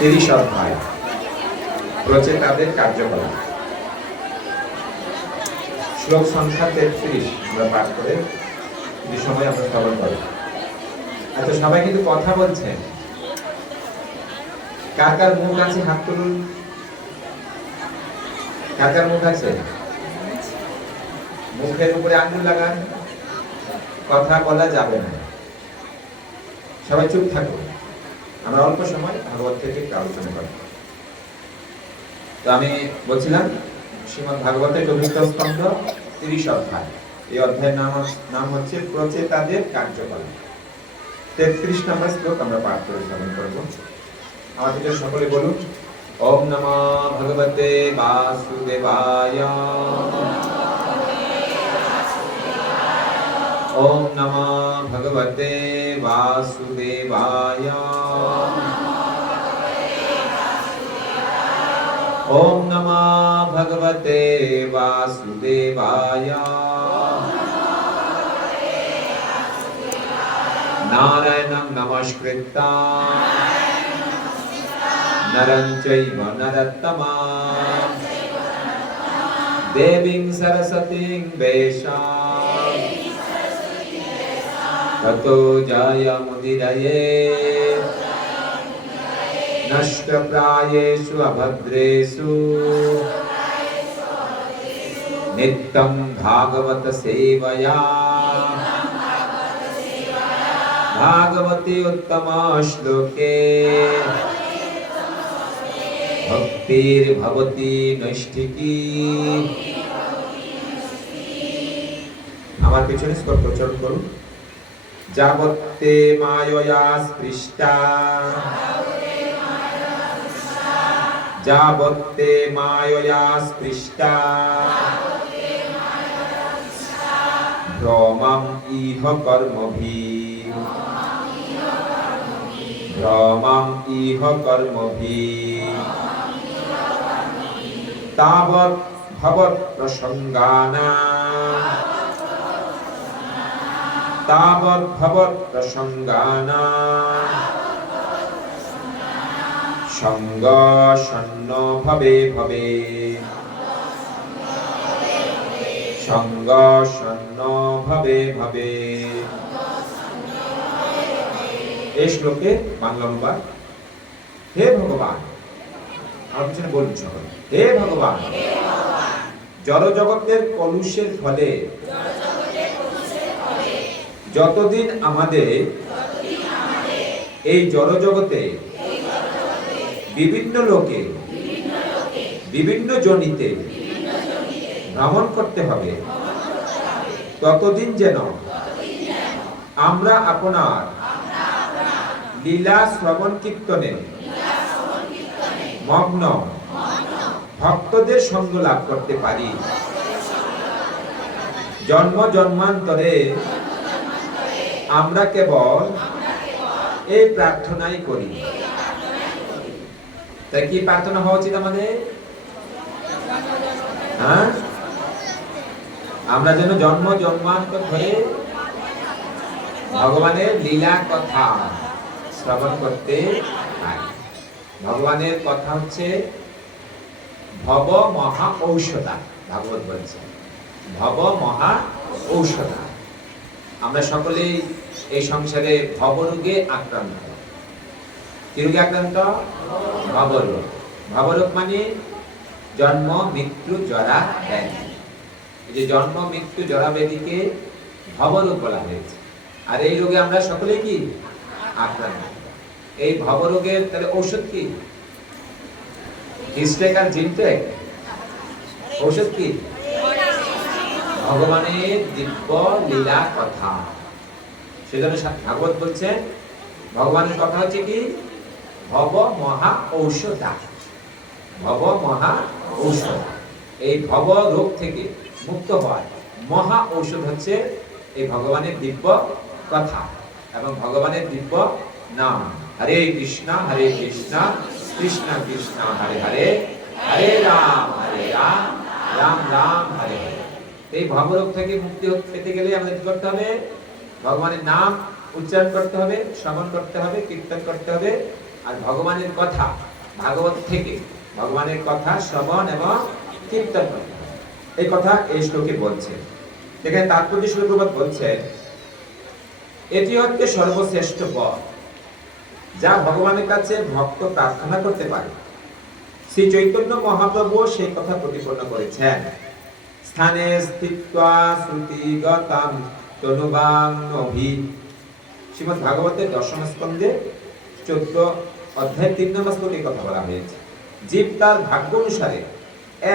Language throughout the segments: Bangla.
30 অধ্যায় প্রচেতাদের কার্যকলাপ, শ্লোক সংখ্যা 33 আমরা পাঠ করে যে সময় আমরা শ্রবণ করি। আচ্ছা, সবাই কিন্তু কথা বলছেন, কার কার মুখ আছে হাত তুলুন। কার কার মুখ আছে? মুখের উপরে আঙুল লাগান, কথা বলা যাবে না। সবাই চুপ থাকুন, আমরা অল্প সময় ভাগবত থেকে একটু আলোচনা করব। তো আমি বলছিলাম শ্রীমদ্ ভাগবতের চতুর্থ স্কন্ধ 30 অধ্যায়। এই অধ্যায়ের নাম হচ্ছে প্রচেতাদের কার্যকলাপ। 33 নম্বর শ্লোক আমরা পাঠ করে শ্রবণ করব। আমাদের সকলে বলুন, ওম নমো ভগবতে বাসুদেবায়, ওম নমো ভগবতে বাসুদেবায়, ওম নমো ভগবতে বাসুদেবায়। নারায়ণং নমস্কৃত্য নরং চৈব নরোত্তমং দেবীং সরস্বতীং বেশাং ততো জয়মুদিরয়ে নষ্টপ্রায়েষু অভদ্রেষু নিত্যং ভাগবত সেবয়া ভাগবতি উত্তম শ্লোকে ভক্তির ভবতি নৈষ্ঠিকী। আমার পিছনে শ্লোক উচ্চারণ করুন। যাবত্তে মায়য়া স্পৃষ্টা, যাবত্তে মায়য়া স্পৃষ্টা ভ্রমং ইহ কর্মভিঃ, ভ্রমং ইহ কর্মভিঃ তাবৎ ভবৎ প্রসঙ্গানাং, তাবৎ ভবৎ প্রসঙ্গানাং সঙ্গশন্ন ভবে ভবে, সঙ্গশন্ন ভবে ভবে। এই শ্লোকে বাংলা অনুবাদ, হে ভগবান, আমার পিছনে বলুন সকল, হে ভগবান, জড় জগতের কলুষের ফলে যতদিন আমাদের এই জড় জগতে বিভিন্ন লোকে বিভিন্ন জনিতে ভ্রমণ করতে হবে, ততদিন যেন আমরা আপনার লীলা শ্রবণ কীর্তনে মগ্ন ভক্তদের সঙ্গ লাভ করতে পারি। জন্ম জন্মান্তরে আমরা কেবল এই প্রার্থনাই করি। তাই কি প্রার্থনা হওয়া উচিত আমাদের? হ্যাঁ, আমরা যেন জন্ম জন্মান্তর ধরে ভগবানের লীলা কথা শ্রবণ করতে পারি। ভগবানের কথা হচ্ছে ভব মহা ঔষধা, ভাগবত বলছে ভব মহা ঔষধা। আমরা সকলেই এই সংসারে ভবরোগে আক্রান্ত। কি রোগে আক্রান্ত? ভবরোগ। ভবরোগ মানে জন্ম মৃত্যু জরা ব্যাধি। এই যে জন্ম মৃত্যু জরা ব্যাধিকে ভবরোগ বলা হয়েছে। আর এই রোগে আমরা সকলেই কি আক্রান্ত। এই ভবরোগের তাহলে ঔষধ কি? হিস্টেক আর জিনটেক। ঔষধ কি? ভগবানের দিব্য লীলা কথা। সেজন্য ভাগবত বলছে ভগবানের কথা হচ্ছে কি? ভব মহা ঔষধা। ভব মহা ঔষধা। এই ভব রোগ থেকে মুক্ত হওয়ার মহা ঔষধ হচ্ছে এই ভগবানের দিব্য কথা এবং ভগবানের দিব্য নাম। হরে কৃষ্ণ কৃষ্ণ কৃষ্ণ হরে হরে, হরে রাম রাম রাম হরে হরে। এই ভবরোগ থেকে মুক্তি পেতে গেলে আমাদের কি করতে হবে? ভগবানের নাম উচ্চারণ করতে হবে, শ্রবণ করতে হবে, কীর্তন করতে হবে আর ভগবানের কথা ভাগবত থেকে ভগবানের কথা শ্রবণ এবং কীর্তন করতে হবে। এই কথা এই শ্লোকে বলছে। এখানে তাৎপর্য শ্লোকবাদ বলছে, এটি হচ্ছে সর্বশ্রেষ্ঠ পথ যা ভগবানের কাছে ভক্ত প্রার্থনা করতে পারে। শ্রী চৈতন্য মহাপ্রভু সেই কথা প্রতিপন্ন করেছেন। স্থানে স্থিত্বা শ্রুতিগতাম তনুবাং নভি। শ্রীমদ্ ভাগবতের দশম স্কন্ধে 14 অধ্যায় 3 নম্বর শ্লোকে কথা বলা হয়েছে। জীব তার ভাগ্য অনুসারে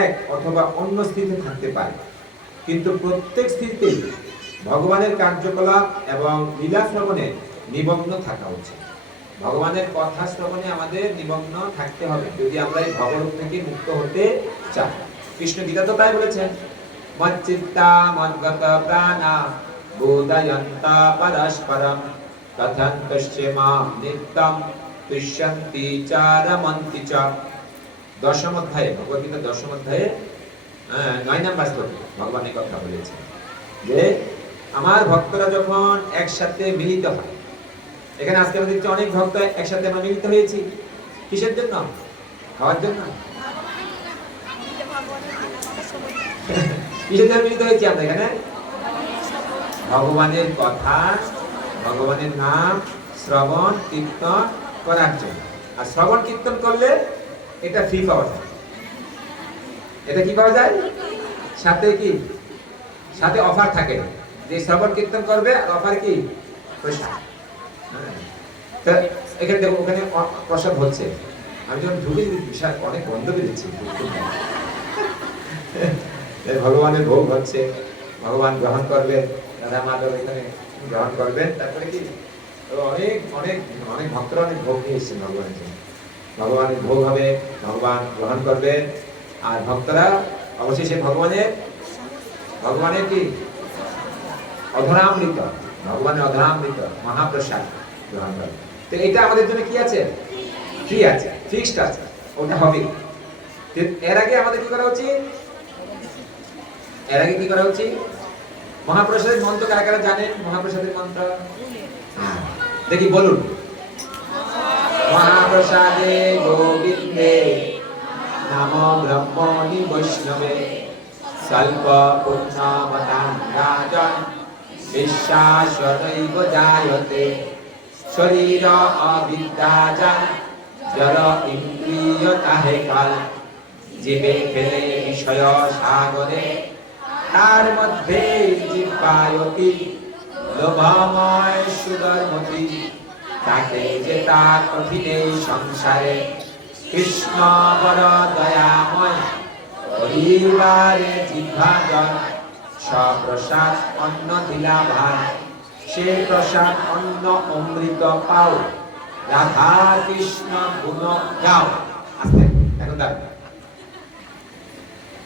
এক অথবা অন্য স্থিতিতে থাকতে পারে, কিন্তু প্রত্যেক স্থিতিতেই ভগবানের কার্যকলাপ এবং লীলা শ্রবণে নিমগ্ন থাকা উচিত। ভগবানের কথা শ্রবণে আমাদের নিমগ্ন থাকতে হবে যদি আমরা এই ভবরূপ থেকে মুক্ত হতে চাই। কৃষ্ণ গীতা তো তাই বলেছেন, মচ্চিত্তা মদ্গত প্রাণা বোধয়ন্তা পরস্পরম তথন্তস্য মাম নিত্যম তুষ্যন্তি চ রমন্তি চ। দশম অধ্যায়ে, ভগবদ্গীতা দশম অধ্যায়ে 9 নম্বর শ্লোকে ভগবান এই কথা বলেছেন যে আমার ভক্তরা যখন একসাথে মিলিত হয়। এখানে আজকে আমরা দেখছি অনেক ভক্ত একসাথে আমরা মিলিত হয়েছি। কিসের জন্য? খাওয়ার জন্য? কিসের জন্য মিলিত হয়েছি আমরা এখানে? ভগবানের কথা, ভগবানের নাম শ্রবণ কীর্তন করার জন্য। আর শ্রবণ কীর্তন করলে এটা ফ্রি পাওয়া যায়। এটা কি পাওয়া যায়? সাথে কি? সাথে অফার থাকে যে শ্রবণ কীর্তন করবে, আর অফার কি? প্রসাদ। তো এখানে দেখো, ওখানে প্রসাদ হচ্ছে। আমি যখন ঢুকে বিশাল অনেক বন্ধ বেরিয়েছি। ভগবানের ভোগ হচ্ছে, ভগবান গ্রহণ করবেন, রাধা মাধব এখানে গ্রহণ করবেন। তারপরে কি অনেক অনেক অনেক ভক্তরা অনেক ভোগ নিয়ে এসেছেন ভগবানের জন্য। ভগবানের ভোগ হবে, ভগবান গ্রহণ করবেন, আর ভক্তরা অবশেষে ভগবানের কি অধরামৃত, ভগবানের অধরামৃত মহাপ্রসাদ গ্রহণ করবে। তো এটা আমাদের জন্য কি আছে? ফ্রি আছে, ফিক্সড আছে, ওটা হবে। এর আগে আমাদের কি করা উচিত? এর আগে কি করা উচিত? মহাপ্রসাদের মন্ত্র কারা কারা জানেন? মহাপ্রসাদের মন্ত্র দেখি বলুন। মহাপ্রসাদে গোবিন্দে নমো ব্রহ্মণি বৈষ্ণবে স্বল্প পুণ্যমতাং রাজন বিশ্বাসনৈব জায়তে শরীর অবিদ্যাজা জড় ইন্দ্রিয় তাহে কাল জীবে ফেলে বিষয় সাগরে তার মধ্যে জিহ্বায়তি লোভময় সুদর্মতি তাকে যে তা কঠিনে সংসারে কৃষ্ণ বড় দয়াময় পরিবারে জিহ্বাজন সপ্রসাদ অন্ন দিলা ভার সে প্রসাদ অন্ন অমৃত পাও রাধা কৃষ্ণ গুণ গাও। আস্তে এখন দাঁড়ান।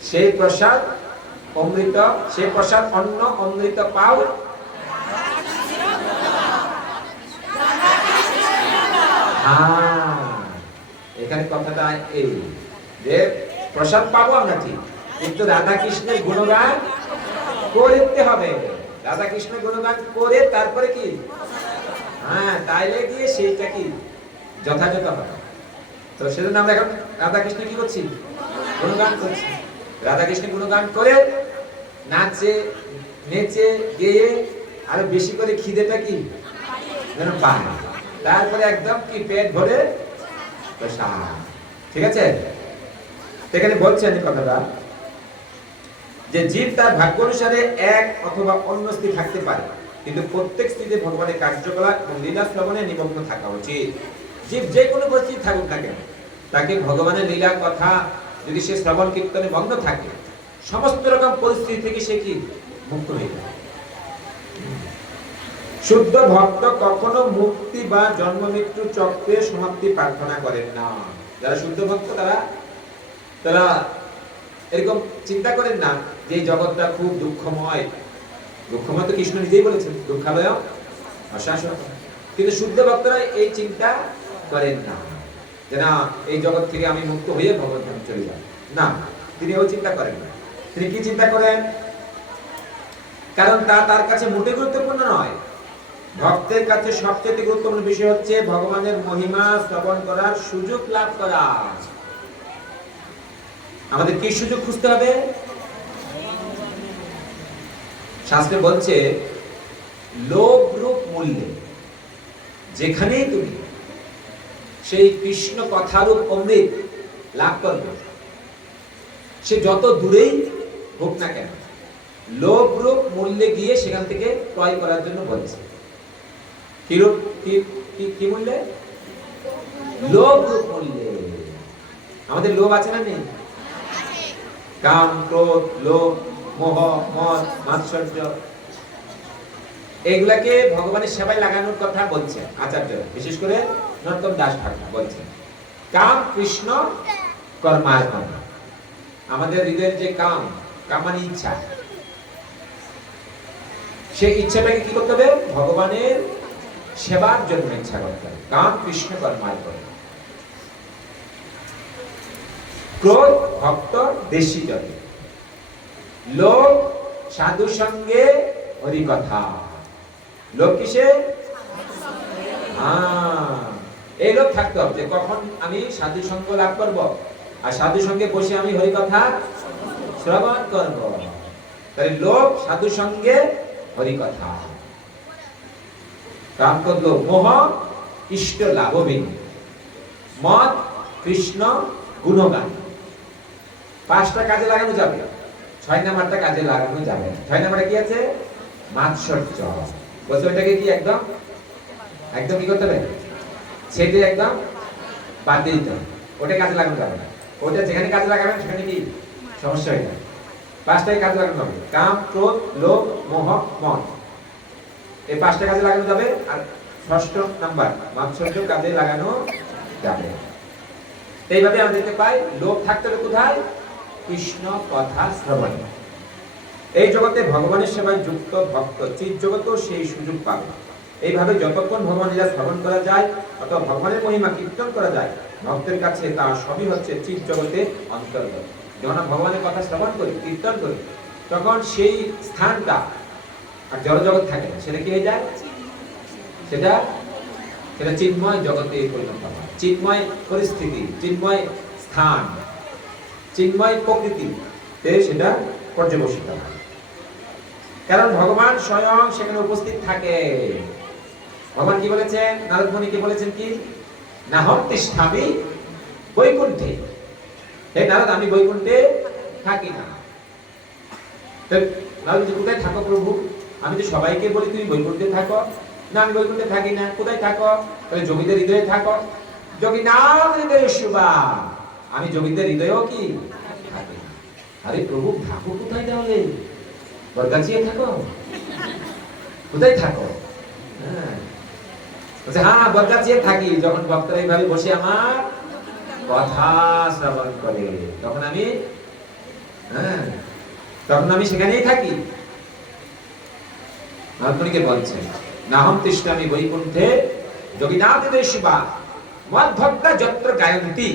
সেই প্রসাদ অমৃত, সে প্রসাদ অন্ন অমৃত পাও এখানে কথাটা এই যে প্রসাদ পাবো আমরা ঠিক, কিন্তু রাধা কৃষ্ণের গুণগান করতে হবে। রাধা কৃষ্ণের গুণগান করে তারপরে কি তাইলে গিয়ে সেইটা কি যথাযথ হবে। তো সেজন্য আমরা এখন রাধা কৃষ্ণ কি করছি? গুণগান করছি। রাধা কৃষ্ণের গুণগান করে নাচে নেচে গেয়ে আরো বেশি করে খিদেটা কি যেন পায়, তারপরে একদম কি পেট ভরে প্রসাদ। ঠিক আছে? এখানে বলছেন এই কথাটা যে জীব তার ভাগ্য অনুসারে এক অথবা অন্য স্থিতি থাকতে পারে, কিন্তু প্রত্যেক স্থিতিতে ভগবানের কার্যকলাপ এবং লীলা শ্রবণে নিমগ্ন থাকা উচিত। জীব যে কোনো পরিস্থিতি থাকুক না কেন, তাকে ভগবানের লীলা কথা যদি সে শ্রবণ কীর্তনে মগ্ন থাকে, সমস্ত রকম পরিস্থিতি থেকে সে কি মুক্ত হয়ে যায়। শুদ্ধ ভক্ত কখনো মুক্তি বা জন্ম মৃত্যু চক্রের সমাপ্তি প্রার্থনা করেন না। যারা শুদ্ধ ভক্ত তারা এরকম চিন্তা করেন না যে এই জগৎটা খুব দুঃখময়। দুঃখময় তো কৃষ্ণ নিজেই বলেছেন, দুঃখালয় অশাশ্বত। কিন্তু শুদ্ধ ভক্তরা এই চিন্তা করেন না যে না এই জগৎ থেকে আমি মুক্ত হয়ে ভগবত ধামে চলে যাব। না, তিনি ওই চিন্তা করেন না। তিনি কি চিন্তা করেন? কারণ তা তার কাছে মোটে গুরুত্বপূর্ণ নয়। ভক্তের কাছে সবচেয়ে গুরুত্বপূর্ণ বিষয় হচ্ছে ভগবানের মহিমা শ্রবণ করার সুযোগ লাভ করা। আমাদের কি সুযোগ খুঁজতে হবে? শাস্ত্রে বলছে লোভ রূপ মূল্যে যেখানেই তুমি সেই কৃষ্ণ কথারূপ অমৃত লাভ করবে, সে যত দূরেই হোক না কেন, লোভ রূপ মূল্যে গিয়ে সেখান থেকে ক্রয় করার জন্য বলছে। কি রূপ, কি মূল্যে? লোভ রূপ মূল্যে। আমাদের লোভ আছে না নেই? কাম, ক্রোধ, লোভ, মোহ, মদ, মাৎসর্য, এগুলাকে ভগবানের সেবায় লাগানোর কথা বলছে আচার্য, বিশেষ করে নরোত্তম দাস ঠাকুর বলছেন। কাম কৃষ্ণ কর্মার্পণ। আমাদের হৃদয়ের যে কাম, কামানি ইচ্ছা, সেই ইচ্ছাটাকে কি করতে হবে? ভগবানের সেবার জন্য ইচ্ছা করতে হবে। কাম কৃষ্ণ কর্মার্পণ। ক্রোধ ভক্ত দেশি জনে, লোভ সাধু সঙ্গে হরি কথা। লোভ কিসে? এই লোভ থাকতে হবে যে কখন আমি সাধু সঙ্গ লাভ করব, আর সাধু সঙ্গে বসে আমি হরি কথা শ্রবণ করব। তাই লোভ সাধু সঙ্গে হরি কথা। কাম ক্রোধ লোভ মোহ ইষ্ট লাভবিন, মদ কৃষ্ণ গুণগান। 5টা কাজে লাগানো যাবে, 6 নাম্বারটা কাজে লাগানো যাবে। 6 নাম্বারে কি আছে? মাৎসর্য। বলছে ওইটাকে কি একদম কি করতে হবে? সেটা একদম বাদ দিয়ে দিতে হবে। ওটা কাজে লাগানো যাবে না। ওটা যেখানে কাজে লাগাবেন সেখানে কি সমস্যা হয়ে যাবে। 5টাই কাজে লাগানো হবে। কাম ক্রোধ লোভ মোহ মদ, এই 5টা কাজে লাগানো যাবে। আর 6ষ্ঠ নাম্বার মাৎসর্য কাজে লাগানো যাবে। এইভাবে আমরা দেখতে পাই লোভ থাকতে হবে কোথায়? কৃষ্ণ কথা শ্রবণে। এই জগতে ভগবানের সেবায় যুক্ত ভক্ত চিৎ জগতেও সেই সুযোগ পাবে। এইভাবে যতক্ষণ ভগবান লীলা শ্রবণ করা যায় অথবা ভগবানের মহিমা কীর্তন করা যায়, ভক্তের কাছে তা সবই হচ্ছে চিৎ জগতে অন্তর্গত। যখন ভগবানের কথা শ্রবণ করি, কীর্তন করি, তখন সেই স্থানটা আর জড়জগৎ থাকে না। সেটা কি হয়ে যায়? সেটা চিন্ময় জগতে পরিণত হয়। চিন্ময় পরিস্থিতি, চিন্ময় স্থান, চিন্ময় প্রকৃতিতে সেটা পর্যবসিত হয়। কারণ ভগবান স্বয়ং সেখানে উপস্থিত থাকে। ভগবান কি বলেছেন? নারদ মুনিকে বলেছেন কি? নাহম তিষ্ঠামি বৈকুণ্ঠে। হে নারদ, আমি বৈকুণ্ঠে থাকি না। নারদ, কোথায় থাকো প্রভু? আমি তো সবাইকে বলি তুমি বৈকুণ্ঠে থাকো। না, আমি বৈকুণ্ঠে থাকি না। কোথায় থাকো? তাহলে যোগীদের হৃদয়ে থাকো। যোগী নাম হৃদয়ে শুভা। আমি যোগীদের হৃদয়েও কি থাকি। আরে প্রভু, থাকো কোথায় তাহলে? বরগাছিয়ে থাকো? কোথায় থাকো? হ্যাঁ, বরগাছিয়ে থাকি। যখন ভক্তরা এইভাবে বসে আমার কথা শ্রবণ করে, তখন আমি সেখানেই থাকি। নারদমুনিকে বলছেন নাহম তিষ্ঠামি বৈকুণ্ঠে যোগীনাথ হৃদয়ে শিবা মদ ভক্তা যত্র গায়ন্তি।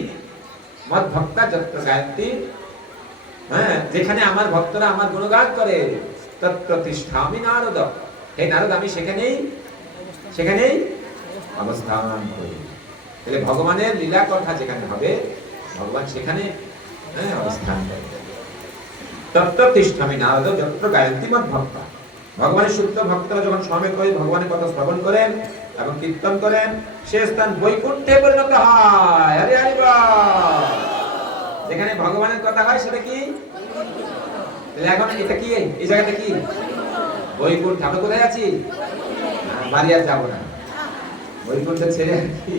মদ ভক্তা যত্র গায়ন্তি, যেখানে আমার ভক্তরা আমার গুণগান করে, তত্র তিষ্ঠামি নারদ। হে নারদ, আমি সেখানেই অবস্থান করি। তাহলে ভগবানের লীলা কথা যেখানে হবে, ভগবান সেখানে অবস্থান করে। তত্র তিষ্ঠামি নারদ যত্র গায়ন্তি মদ ভক্তা। ভগবানের শুদ্ধ ভক্তরা যখন সমবেত হয়ে ভগবানের কথা শ্রবণ করেন এবং কীর্তন করেন, সে স্থান বৈকুণ্ঠে পরিণত হয়। আরে আরে বাহ! যেখানে ভগবানের কথা হয় সেটা কি? এখন এটা কি? এই জায়গাটা কি? বৈকুণ্ঠ। আমরা কোথায় আছি? বাড়ি আর যাবো না, বৈকুণ্ঠ ছেড়ে কি।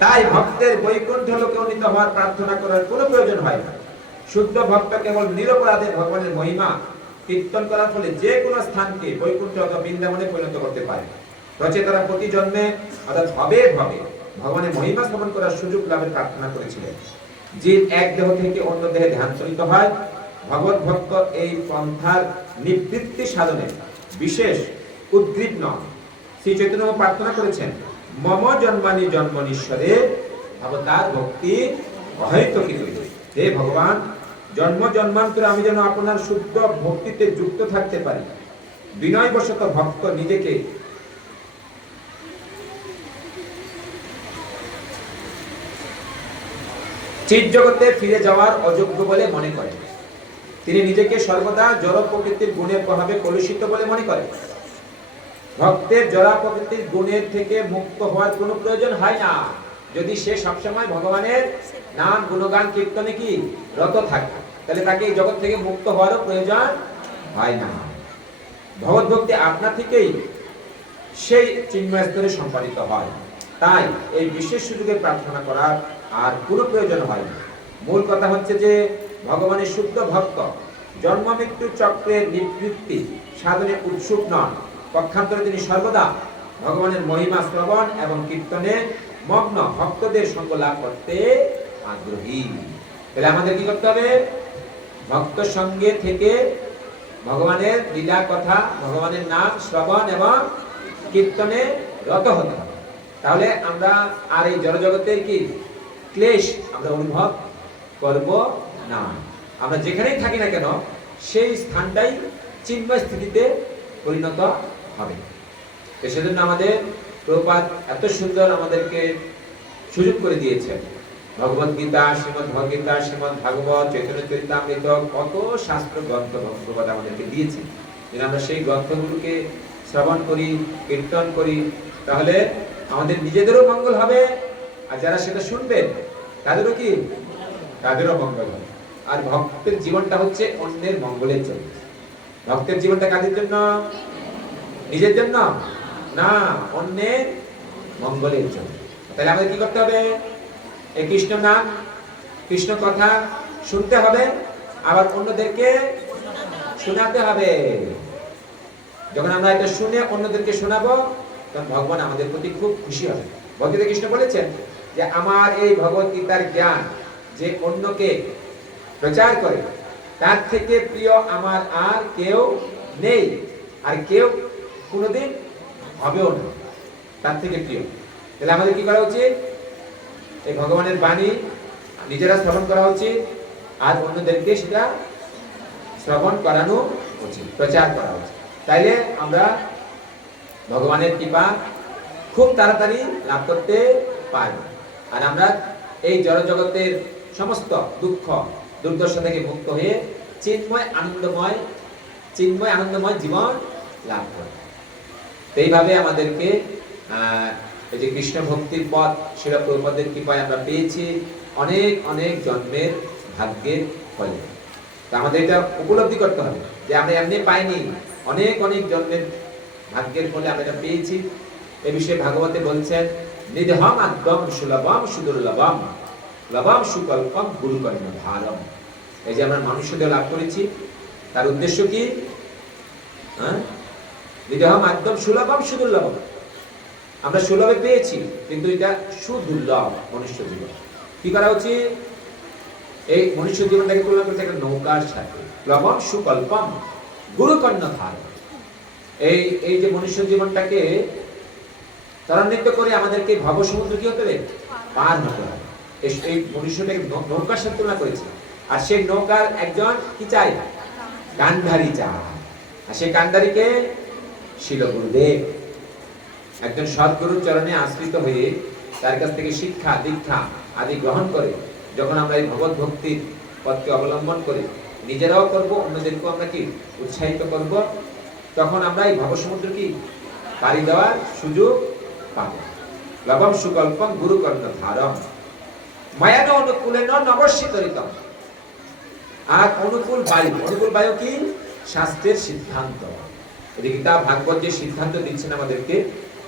তাই ভক্তের বৈকুণ্ঠ লোকে উন্নীত হওয়ার প্রার্থনা করার কোনো প্রয়োজন হয় না। শুদ্ধ ভক্ত কেবল নিরপরাধে ভগবানের মহিমা কীর্তন করার ফলে যে কোনো স্থানকে বৈকুণ্ঠ অথবা বৃন্দাবনে পরিণত করতে পারে। রচয়িতারা প্রতি জন্মে অর্থাৎ ভবে ভগবানের মহিমা শ্রবণ করার সুযোগ লাভের প্রার্থনা করেছিলেন। যে এক দেহ থেকে অন্য দেহে ধ্যানচলিত হয়, ভগবত ভক্ত এই পন্থার নিবৃত্তি সাধনে বিশেষ উদ্গ্রীব। শ্রী চৈতন্য প্রার্থনা করেছেন মম জন্মানি জন্মনীশ্বরে অবতার ভক্তি অহৈতুকী। হে ভগবান, জন্ম জন্মান্তরে আমি যেন আপনার শুদ্ধ ভক্তিতে যুক্ত থাকতে পারি, বিনয়বশত ভক্ত নিজেকে চিৎ জগতে ফিরে যাওয়ার অযোগ্য বলে মনে করেন। তিনি নিজেকে সর্বদা জড় প্রকৃতির গুণের প্রভাবে কলুষিত বলে মনে করেন। ভক্তের জড় প্রকৃতির গুণের থেকে মুক্ত হওয়ার কোনো প্রয়োজন হয় না যদি সে সবসময় ভগবানের নাম গুণগান কীর্তনে কি রত থাকে, তাহলে তাকে এই জগৎ থেকে মুক্ত হওয়ারও প্রয়োজন হয় না। ভগবত ভক্তি আপনা থেকেই সেই চিন্ময় স্তরে সম্পাদিত হয়, তাই এই বিশেষ সুযোগে প্রার্থনা করার আর কোনো প্রয়োজন হয় না। মূল কথা হচ্ছে যে ভগবানের শুদ্ধ ভক্ত জন্ম মৃত্যু চক্রের নিবৃত্তি সাধনে উৎসুক নন। পক্ষান্তরে তিনি সর্বদা ভগবানের মহিমা শ্রবণ এবং কীর্তনে মগ্ন ভক্তদের সঙ্গ লাভ করতে আগ্রহী। তাহলে আমাদের কি করতে হবে? ভক্ত সঙ্গে থেকে ভগবানের লীলা কথা, ভগবানের নাম শ্রবণ এবং কীর্তনে রত হতে হবে। তাহলে আমরা আর এই জড়জগতের কি ক্লেশ আমরা অনুভব করব না। আমরা যেখানেই থাকি না কেন সেই স্থানটাই চিন্ময় স্থিতিতে পরিণত হবে। সেজন্য আমাদের প্রভুপাদ এত সুন্দর আমাদেরকে সুযোগ করে দিয়েছেন। ভগবত গীতা, শ্রীমদ ভগবদ্গীতা, শ্রীমদ ভাগবত, চৈতন্য চরিতামৃত, কত শাস্ত্র গ্রন্থ ভগবত আমাদেরকে দিয়েছেন। যদি আমরা সেই গ্রন্থগুলোকে শ্রবণ করি, কীর্তন করি, তাহলে আমাদের নিজেদেরও মঙ্গল হবে, আর যারা সেটা শুনবেন তাদেরও কি তাদেরও মঙ্গল হবে। আর ভক্তের জীবনটা হচ্ছে অন্যের মঙ্গলের জন্য। ভক্তের জীবনটা কাদের জন্য? নিজের জন্য না, অন্যের মঙ্গলের জন্য। তাহলে আমাদের কি করতে হবে? এই কৃষ্ণ নাম, কৃষ্ণ কথা শুনতে হবে, আবার অন্যদেরকে শোনাতে হবে। যখন আমরা এটা শুনে অন্যদেরকে শোনাবো, তখন ভগবান আমাদের প্রতি খুব খুশি হবে। ভগবতে কৃষ্ণ বলেছেন যে আমার এই ভগবত গীতার জ্ঞান যে অন্যকে প্রচার করে, তার থেকে প্রিয় আমার আর কেউ নেই, আর কেউ কোনোদিন হবেও না তার থেকে প্রিয়। তাহলে আমাদের কি করা উচিত? এই ভগবানের বাণী নিজেরা শ্রবণ করা উচিত, আর অন্যদেরকে সেটা শ্রবণ করানো উচিত, প্রচার করা উচিত। তাইলে আমরা ভগবানের কৃপা খুব তাড়াতাড়ি লাভ করতে পারব, আর আমরা এই জড় জগতের সমস্ত দুঃখ দুর্দশা থেকে মুক্ত হয়ে চিন্ময় আনন্দময় জীবন লাভ করব। এইভাবে আমাদেরকে এই যে কৃষ্ণ ভক্তির পথ, সেটা প্রভুপাদের কৃপায় আমরা পেয়েছি অনেক অনেক জন্মের ভাগ্যের ফলে। তা আমাদের এটা উপলব্ধি করতে হবে যে আমরা এমনি পাইনি, অনেক অনেক জন্মের ভাগ্যের ফলে আমরা এটা পেয়েছি। এ বিষয়ে ভাগবতে বলছেন, নিধহম আদ্যম সুলভম সুদুর্লভম লভম সুকল্পম গুরুকর্ণ ধারম। এই যে আমরা মানুষ্য দেহ লাভ করেছি, তার উদ্দেশ্য কি? নিধহম আদ্যম সুলভম সুদুর্লভম। আমরা সুলভে পেয়েছি, কিন্তু এটা সুদুর্লভ মনুষ্য জীবন। কি করা উচিত? এই মনুষ্য জীবনটাকে তুলনা করতে একটা নৌকার সাথে। লভম সুকল্পম গুরুকর্ণ ধারম। এই যে মনুষ্য জীবনটাকে ত্বরান্বিত করে আমাদেরকে ভব সমুদ্র কি হতে হবে? পার হতে হবে। এই মনুষ্যটাকে নৌকার সাথে তুলনা করেছে, আর সেই নৌকার একজন কি চাই? গান্ধারী চাই। আর সেই গান্ধারীকে শিল গুরুদেব, একজন সদ্গুরুর চরণে আশ্রিত হয়ে তার কাছ থেকে শিক্ষা দীক্ষা আদি গ্রহণ করে যখন আমরা এই ভগবত ভক্তির পথকে অবলম্বন করি, নিজেরাও করব, অন্যদেরকেও আমরা কি উৎসাহিত করব, তখন আমরা এই ভবসমুদ্র কি পাড়ি দেওয়ার সুযোগ পাবো। লবম সুকল্পম গুরুকর্ণ ধারম মায়ান অনুকূলেন নবশীতরিতম। আর অনুকূল বায়ু কি? শাস্ত্রের সিদ্ধান্ত। গীতা ভাগবত যে সিদ্ধান্ত দিচ্ছেন আমাদেরকে,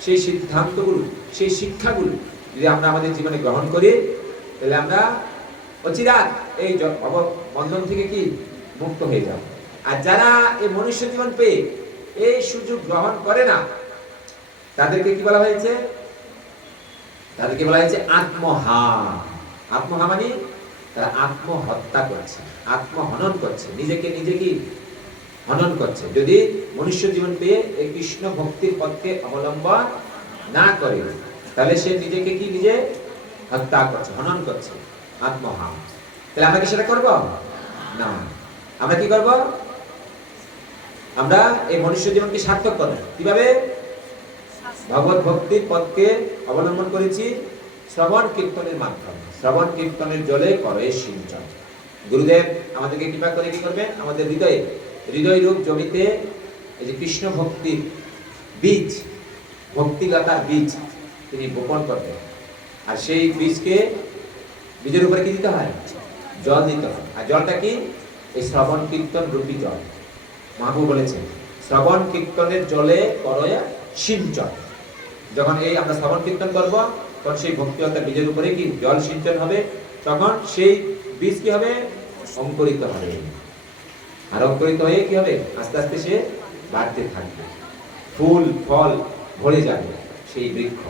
সেই সিদ্ধান্তগুলো, সেই শিক্ষাগুলো যদি আমরা আমাদের জীবনে গ্রহণ করি, তাহলে আমরা অচিরাত এই বন্ধন থেকে কি মুক্ত হয়ে যাব। আর যারা এই মনুষ্য জীবন পেয়ে এই সুযোগ গ্রহণ করে না, তাদেরকে কি বলা হয়েছে? তাদেরকে বলা হয়েছে আত্মহা। আত্মহা মানে তারা আত্মহত্যা করছে, আত্মহনন করছে, নিজেকে নিজে কি হনন করছে। যদি মনুষ্য জীবন পেয়ে এই কৃষ্ণ ভক্তির পথকে অবলম্বন না করে, তাহলে সে নিজেকে কি নিজে হত্যা করছে, হনন করছে, আত্মহা। তাহলে আমরা কি সেটা করব না? আমরা কি করব? আমরা এই মনুষ্য জীবনকে সার্থক করব কিভাবে? ভগবত ভক্তির পথকে অবলম্বন করেছি শ্রবণ কীর্তনের মাধ্যমে। শ্রবণ কীর্তনের জলে করে সিঞ্চন। গুরুদেব আমাদেরকে কৃপা করে কি করবেন? আমাদের হৃদয় রূপ জমিতে এই যে কৃষ্ণ ভক্তির বীজ, ভক্তিলতার বীজ তিনি বপন করবেন। আর সেই বীজের উপরে কি দিতে হয়? জল দিতে হয়। আর জলটা কি? এই শ্রবণ কীর্তন রূপী জল। মহাপ্রভু বলেছেন শ্রবণ কীর্তনের জলে করো সিঞ্চন। যখন এই আমরা শ্রবণ কীর্তন করবো তখন সেই ভক্তিলতা বীজের উপরে কি জল সিঞ্চন হবে, তখন সেই বীজ কি হবে? অঙ্কুরিত হবে। আর অঙ্কুরিত হয়ে কি হবে? আস্তে আস্তে সে বাড়তে থাকবে, ফুল ফল ভরে যাবে। সেই বৃক্ষ,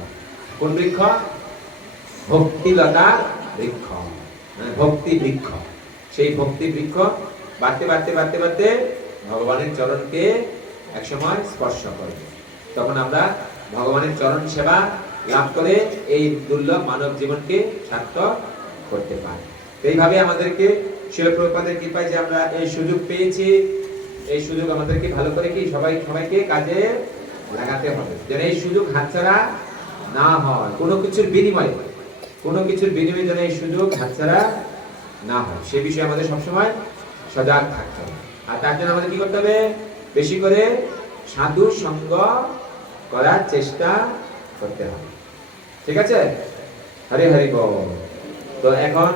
কোন বৃক্ষ? ভক্তিলতার বৃক্ষ, ভক্তি বৃক্ষ। সেই ভক্তি বৃক্ষ বাড়তে বাড়তে বাড়তে বাড়তে ভগবানের চরণকে একসময় স্পর্শ করবে। তখন আমরা ভগবানের চরণ সেবা লাভ করে এই দুর্লভ মানব জীবনকে সার্থক করতে পারি। এইভাবে আমাদেরকে শিল প্রভুপাদের কৃপায় যে আমরা এই সুযোগ পেয়েছি, এই সুযোগ আমাদেরকে ভালো করে কি সবাইকে কাজে লাগাতে হবে, যেন এই সুযোগ হাতছাড়া না হয়। কোনো কিছুর বিনিময়ে যেন এই সুযোগ হাতছাড়া না হয়, সে বিষয়ে আমাদের সবসময় সজাগ থাকতে হবে। আর তার জন্য আমাদের কি করতে হবে? বেশি করে সাধু সঙ্গ করার চেষ্টা করতে হবে। ঠিক আছে? হরি হরি বল। তো এখন